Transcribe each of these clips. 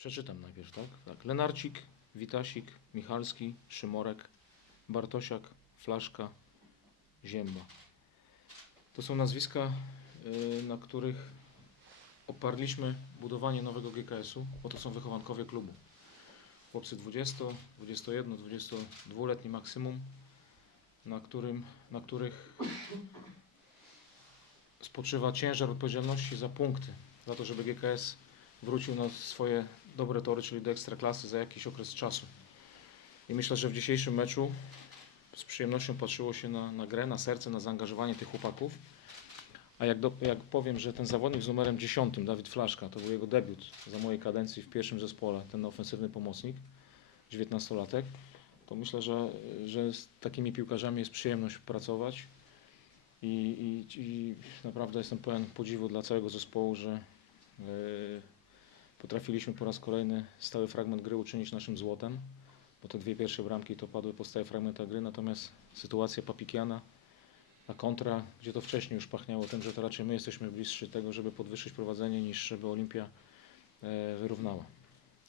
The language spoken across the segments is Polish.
Przeczytam najpierw, tak? tak. Lenarcik, Witasik, Michalski, Szymorek, Bartosiak, Flaszka, Zięba. To są nazwiska, y, na których oparliśmy budowanie nowego GKS-u, bo to są wychowankowie klubu. Chłopcy 20, 21, 22-letni maksimum, na, którym, na których spoczywa ciężar odpowiedzialności za punkty, za to, żeby GKS wrócił na swoje dobre tory, czyli do ekstraklasy za jakiś okres czasu. I myślę, że w dzisiejszym meczu z przyjemnością patrzyło się na, na grę, na serce, na zaangażowanie tych chłopaków. A jak, do, jak powiem, że ten zawodnik z numerem 10, Dawid Flaszka, to był jego debiut za mojej kadencji w pierwszym zespole, ten ofensywny pomocnik, 19-latek, to myślę, że, że z takimi piłkarzami jest przyjemność pracować. I, i, I naprawdę jestem pełen podziwu dla całego zespołu, że yy, potrafiliśmy po raz kolejny stały fragment gry uczynić naszym złotem, bo te dwie pierwsze bramki to padły po stałych fragmentach gry, natomiast sytuacja Papikiana, a kontra, gdzie to wcześniej już pachniało tym, że to raczej my jesteśmy bliższy tego, żeby podwyższyć prowadzenie, niż żeby Olimpia e, wyrównała.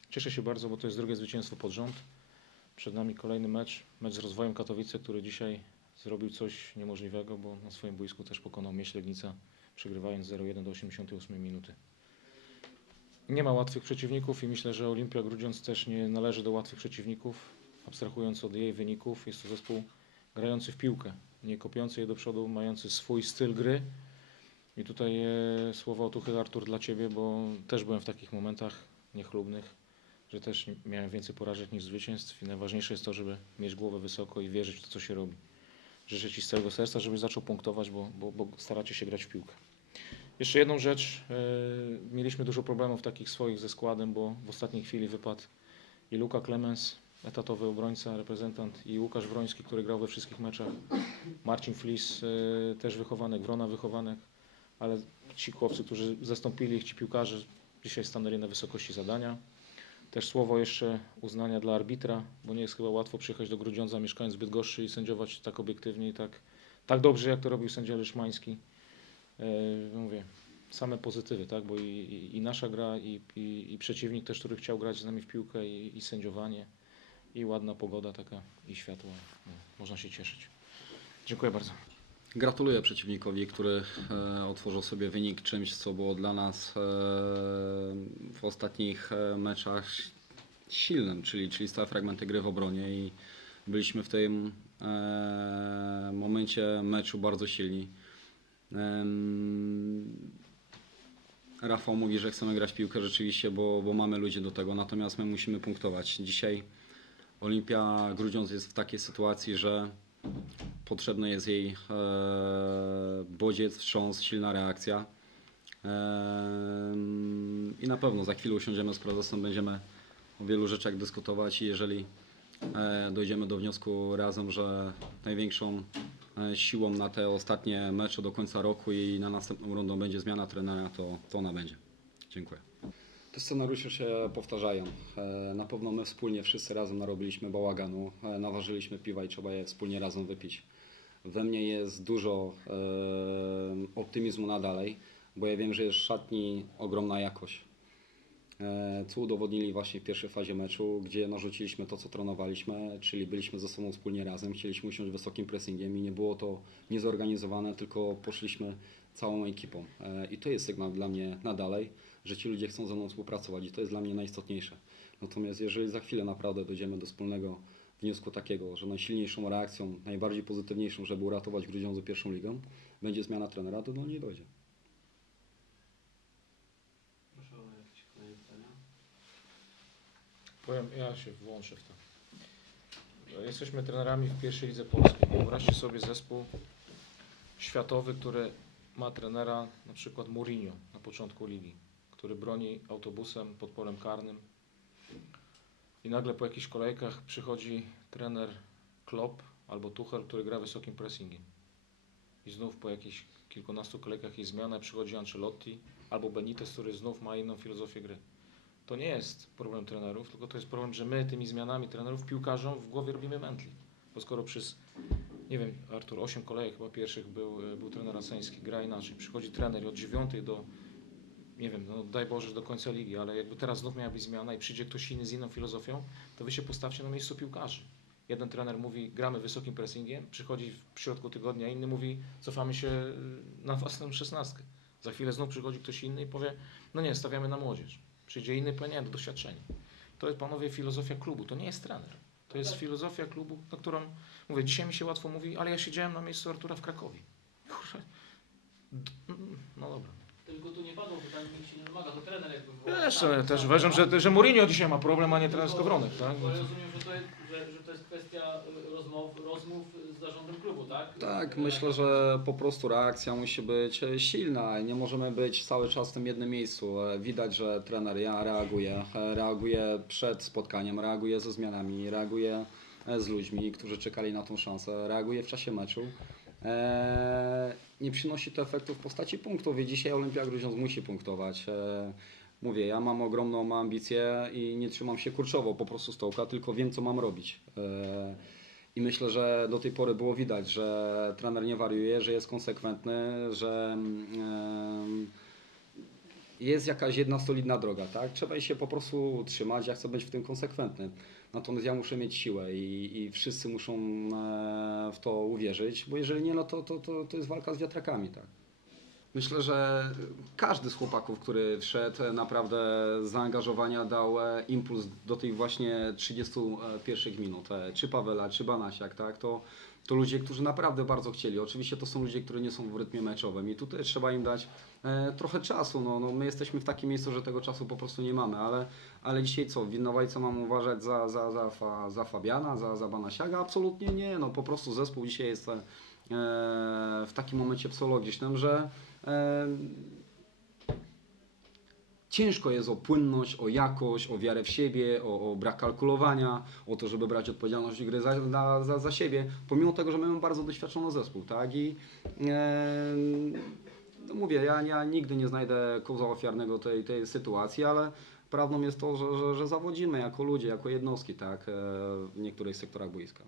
Cieszę się bardzo, bo to jest drugie zwycięstwo pod rząd. Przed nami kolejny mecz, mecz z rozwojem Katowice, który dzisiaj zrobił coś niemożliwego, bo na swoim boisku też pokonał Mieś Legnica, przegrywając 0-1 do 88 minuty. Nie ma łatwych przeciwników i myślę, że Olimpia Grudziądz też nie należy do łatwych przeciwników. Abstrahując od jej wyników, jest to zespół grający w piłkę, nie kopiący je do przodu, mający swój styl gry. I tutaj e, słowa otuchy Artur dla Ciebie, bo też byłem w takich momentach niechlubnych, że też miałem więcej porażek niż zwycięstw i najważniejsze jest to, żeby mieć głowę wysoko i wierzyć w to, co się robi. Życzę Ci z całego serca, żebyś zaczął punktować, bo, bo, bo staracie się grać w piłkę. Jeszcze jedną rzecz. e, Mieliśmy dużo problemów takich swoich ze składem, bo w ostatniej chwili wypadł i Luka Clemens, etatowy obrońca, reprezentant, i Łukasz Wroński, który grał we wszystkich meczach. Marcin Flis, e, też wychowanek, Wrona wychowanek, ale ci chłopcy, którzy zastąpili ich, ci piłkarze, dzisiaj stanęli na wysokości zadania. Też słowo jeszcze uznania dla arbitra, bo nie jest chyba łatwo przyjechać do Grudziądza, mieszkając w Bydgoszczy i sędziować tak obiektywnie i tak, tak dobrze, jak to robił sędzia Leszmański. E, mówię, same pozytywy, tak? Bo i, i, i nasza gra, i, i, i przeciwnik też, który chciał grać z nami w piłkę, i, i sędziowanie, i ładna pogoda taka, i światło. No, można się cieszyć. Dziękuję bardzo. Gratuluję przeciwnikowi, który e, otworzył sobie wynik czymś, co było dla nas e, w ostatnich e, meczach silnym, czyli, czyli stałe fragmenty gry w obronie i byliśmy w tym momencie meczu bardzo silni. Rafał mówi, że chcemy grać w piłkę rzeczywiście, bo, bo mamy ludzi do tego, natomiast my musimy punktować. Dzisiaj Olimpia Grudziądz jest w takiej sytuacji, że potrzebny jest jej e, bodziec, wstrząs, silna reakcja. Em, I na pewno za chwilę usiądziemy z prezesem, będziemy o wielu rzeczach dyskutować i jeżeli e, dojdziemy do wniosku razem, że największą e, siłą na te ostatnie mecze do końca roku i na następną rundę będzie zmiana trenera, to, to ona będzie. Dziękuję. Te scenariusze się powtarzają. E, Na pewno my wspólnie wszyscy razem narobiliśmy bałaganu, e, naważyliśmy piwa i trzeba je wspólnie razem wypić. We mnie jest dużo e, optymizmu na dalej, bo ja wiem, że jest szatni ogromna jakość. E, Co udowodnili właśnie w pierwszej fazie meczu, gdzie narzuciliśmy to, co trenowaliśmy, czyli byliśmy ze sobą wspólnie razem, chcieliśmy usiąść wysokim pressingiem i nie było to niezorganizowane, tylko poszliśmy całą ekipą. E, I to jest sygnał dla mnie na dalej, że ci ludzie chcą ze mną współpracować i to jest dla mnie najistotniejsze. Natomiast jeżeli za chwilę naprawdę dojdziemy do wspólnego wniosku takiego, że najsilniejszą reakcją, najbardziej pozytywniejszą, żeby uratować Grudziądzu pierwszą ligą, będzie zmiana trenera, to do niej dojdzie. Powiem, ja się włączę w to. Jesteśmy trenerami w pierwszej lidze polskiej. Wyobraźcie sobie zespół światowy, który ma trenera na przykład Mourinho na początku ligi, który broni autobusem pod polem karnym. I nagle po jakichś kolejkach przychodzi trener Klopp albo Tuchel, który gra wysokim pressingiem. I znów po jakichś kilkunastu kolejkach jest zmiana, przychodzi Ancelotti albo Benitez, który znów ma inną filozofię gry to nie jest problem trenerów, tylko to jest problem, że my tymi zmianami trenerów piłkarzom w głowie robimy mętli. Bo skoro przez, nie wiem, Artur, 8 kolejek chyba pierwszych był, był trener Aseński, gra inaczej. Przychodzi trener i od 9 do nie wiem, no daj Boże do końca ligi, ale jakby teraz znów miała być zmiana i przyjdzie ktoś inny z inną filozofią, to wy się postawcie na miejscu piłkarzy. Jeden trener mówi, gramy wysokim pressingiem, przychodzi w środku tygodnia, inny mówi, cofamy się y, na własną szesnastkę. Za chwilę znów przychodzi ktoś inny i powie, no nie, stawiamy na młodzież. Przyjdzie inny, powie, nie, do doświadczenia. To jest, panowie, filozofia klubu, to nie jest trener. To jest filozofia klubu, na którą, mówię, dzisiaj mi się łatwo mówi, ale ja siedziałem na miejscu Artura w Krakowie. No dobra. Tylko tu nie padło pytanie, nikt się nie domaga, to trener jakby był. Wiesz, Tak, ja też tak, uważam, tak. że, że Mourinho dzisiaj ma problem, a nie trener Skowronek, tak? Bo ja rozumiem, że to, jest, że, że to jest kwestia y, rozmów, rozmów z zarządem klubu, tak? Tak, myślę, że po prostu reakcja musi być silna i nie możemy być cały czas w tym jednym miejscu. Widać, że trener ja reaguje, reaguje przed spotkaniem, reaguje ze zmianami, reaguje z ludźmi, którzy czekali na tą szansę, reaguje w czasie meczu. E, Nie przynosi to efektu w postaci punktów i dzisiaj Olimpia Grudziądz musi punktować. E, Mówię, ja mam ogromną ambicję i nie trzymam się kurczowo po prostu stołka, tylko wiem co mam robić. E, i myślę, że do tej pory było widać, że trener nie wariuje, że jest konsekwentny, że mm, jest jakaś jedna solidna droga, tak? Trzeba się po prostu trzymać, ja chcę być w tym konsekwentny. Natomiast ja muszę mieć siłę i, i wszyscy muszą e, w to uwierzyć, bo jeżeli nie, no to, to, to, to jest walka z wiatrakami, tak? Myślę, że każdy z chłopaków, który wszedł, naprawdę z zaangażowania dał e, impuls do tych właśnie 31 minut. E, Czy Pawela, czy Banasiak, tak? To, to ludzie, którzy naprawdę bardzo chcieli. Oczywiście to są ludzie, którzy nie są w rytmie meczowym i tutaj trzeba im dać e, trochę czasu. No, no, my jesteśmy w takim miejscu, że tego czasu po prostu nie mamy, ale, ale dzisiaj co? Winowajca mam uważać za, za, za, fa, za Fabiana, za, za Banasiaga? Absolutnie nie. No, po prostu zespół dzisiaj jest e, w takim momencie psychologicznym, że e, ciężko jest o płynność, o jakość, o wiarę w siebie, o, o brak kalkulowania, o to, żeby brać odpowiedzialność gry za, za, za, za siebie, pomimo tego, że mamy bardzo doświadczony zespół, tak? I e, no mówię, ja, ja nigdy nie znajdę koza ofiarnego tej, tej sytuacji, ale prawdą jest to, że, że, że zawodzimy jako ludzie, jako jednostki, tak? E, w niektórych sektorach boiska.